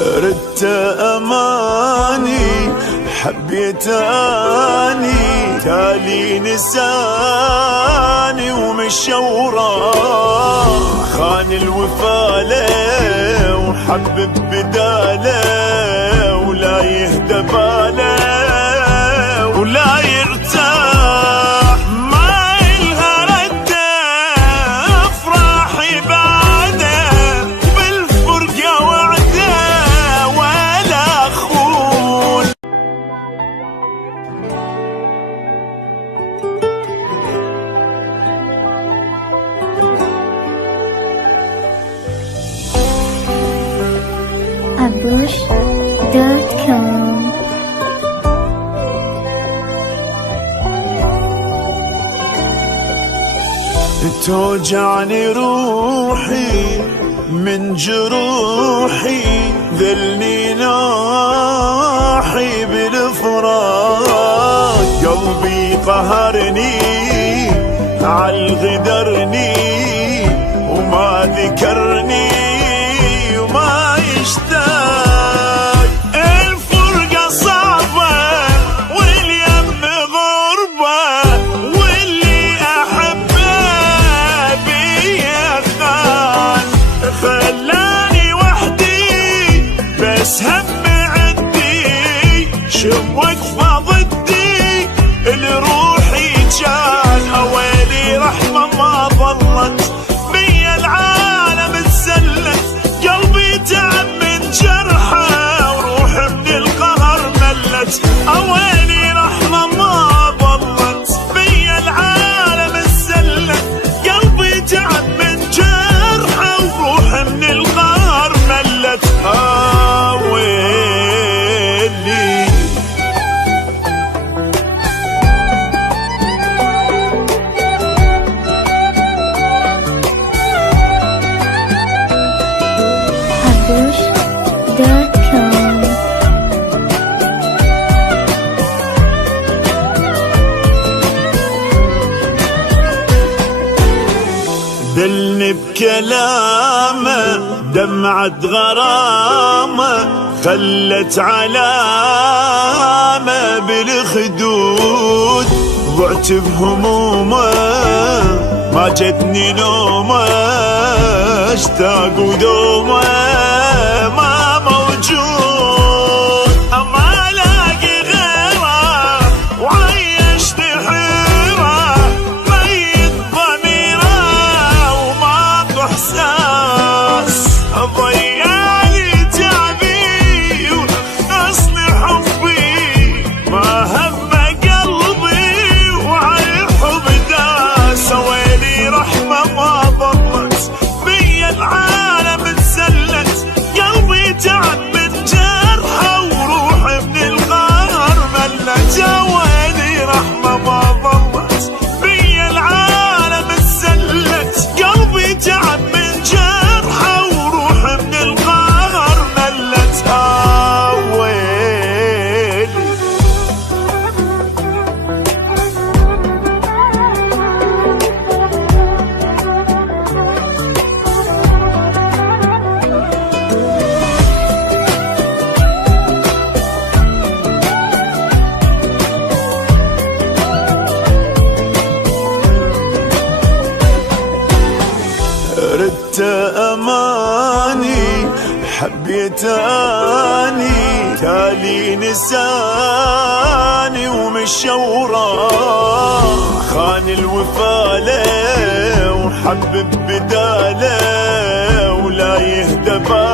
ردت أماني حبيت أني تالي نساني ومشى وراه، خان الوفاله وحبب بداله ولا يهدى باله ولا يرتاح، ما إلها رده أفراحي بعده بالفرقة وعده ولا خون. abush.com. توجعني روحي من جروحي، ذلني ناحي بالفراق، قلبي قهرني عالغدرني وما ذكرني وما يشتاق. الفرقة صعبة واليم غربة واللي أحبه بيا خان، خلاني وحدي بس هم عندي شم وقفة ضدي لروحي جان. أويلي رحمة ما ظلت بيا العالم اتسلت، قلبي تعب من جرحه وروح من القهر ملت. أويلي رحمة ما ظلت بيا العالم اتسلت، قلبي تعب من جرحه وروح من القهر ملت. ويلي abush.com. دلني بكلامه دمعة غرامه، خلت علامة بالخدود، ضعت بهمومه ما جتني نومه، اشتاق ودومه ما موجود. ما الاقي غيره وعيشت حيره، ميت ضميره وماكو احساس، ضيعلي تعبي واصل حبي، ما هم قلبي وعالحب داس. ويلي رحمة ما ظلت بيا العالم اتسلت، قلبي تعب من جرحه وروح من الغار ملت. ويلي رحمة ما ظلت بيا العالم اتسلت، قلبي تعب من جرحه وروح من الغار ملت. ويلي ردت أماني حبيت أني تالي نساني ومشى وراه، خان الوفاله وحبب بداله ولا يهدى باله